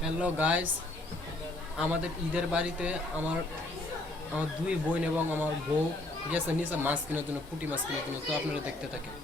Hello guys, আমাদের ঈদের বাড়িতে আমার আমার দুই বোন এবং আমার বউ গেছে নিচে মাছ কেনার জন্য, পুঁটি মাছ কেনার জন্য। তো আপনারা দেখতে থাকেন।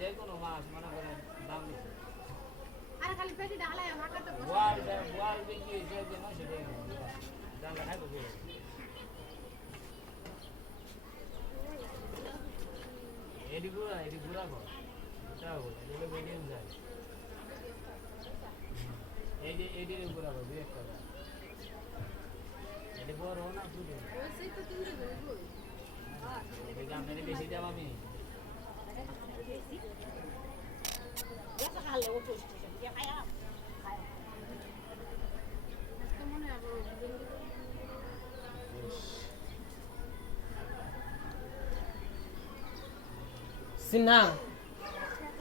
যে কোনো মাছ মনে করেন দাম দিচ্ছে আরে খালি পেটি ডালাই আমাকে তো বোয়াল বোয়াল বিক্রি যে যে 900 টাকা দাম খাইবো কি এডি গুড়া কো এটাও এগুলো মিডিয়াম যায় এডি গুড়া কো 2 টাকা এডি বড় না পুরো ওইসে তো তুমি বলবো এডি দাম নেই বেশি দাম আমি এটা খালে ও তো স্টেশন খায়া তো মনে আবো সিনা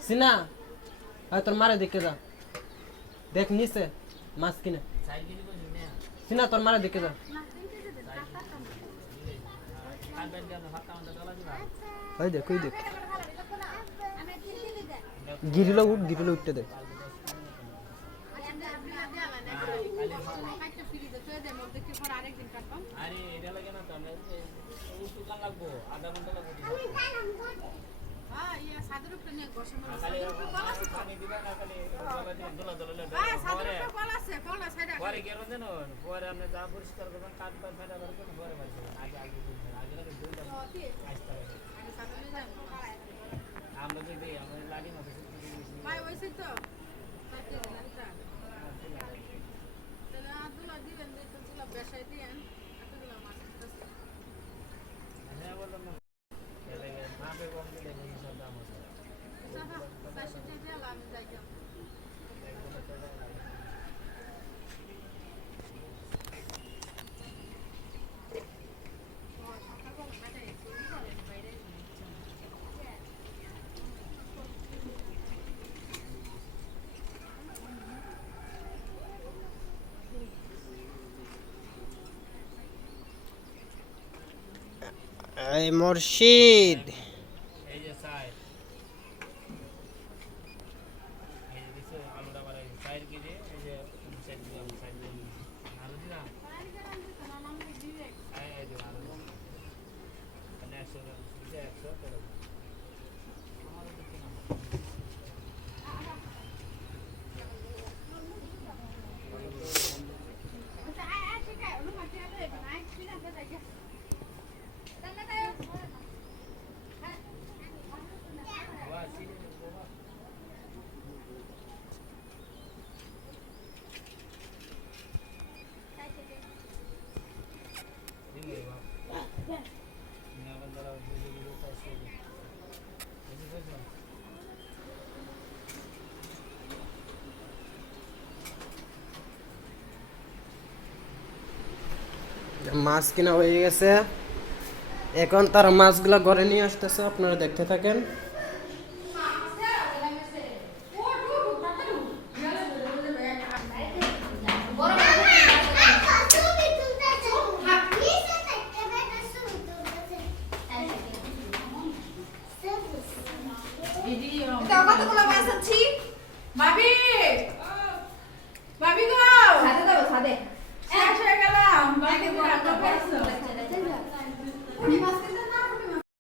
সিনা আর তোর মারে দেখে যা, দেখ নিচে মাছ কিনে। সাইড দিদি কই নে সিনা তোর মারে দেখে যা। না তিনটে দে টাকা কম কাল বেন দিয়ে হাত কাউন্টার চালা দিবা ওই দেখ ওই দেখ, আমি তিনটে দে গিরিলো উঠতে দে। আচ্ছা আপনি আগে আলা না কাটতে ফ্রি দে তো দে মধ্যে কি পর আরেকদিন কাটবাম আরে এটা লাগে না তো আমরা উঠু কাল লাগবো আধা ঘন্টা লাগবো হ্যাঁ ইয়া সাদের উপরে নিয়ে বসে খালি পানি দিবা না খালি দোলা দোলা হ্যাঁ সাদের উপরে কল আছে সাইডে পরে গেরো দেন পরে আপনি যা পরিষ্কার করবেন কাট পা ফেটা করবেন পরে বাড়ি যাবেন আগে আগে না দুইটা আসতে হবে আগে সাদের নিয়ে যান আমরা যদি আমরা লাড়ি না ভাই ওইসে তো তাকে জানতা তাহলে আব্দুল্লাহ দিবেন যে তুলা বেশাই দিয়েন এতগুলো মাছ আছে হ্যাঁ বললাম না এলে না পে কম দিলে বেশি সব দাম আছে সাহা সাইশে দিয়ে আমি যাই এই মুর্শিদ এই যে সাইড এই যে দিছে আলুটা বাড়াই সাইড কি যে এই যে সাইড দিলাম সাইড দিলাম আলু দিলাম এই যে আলু মানে 100 দিছে 100 করে আমাদের তো কিনা মাছ কিনা হয়ে গেছে, এখন তারা মাছগুলা ঘরে নিয়ে আসতেছে। আপনারা দেখতে থাকেন। কতগুলো মাছ আনছি ভাবি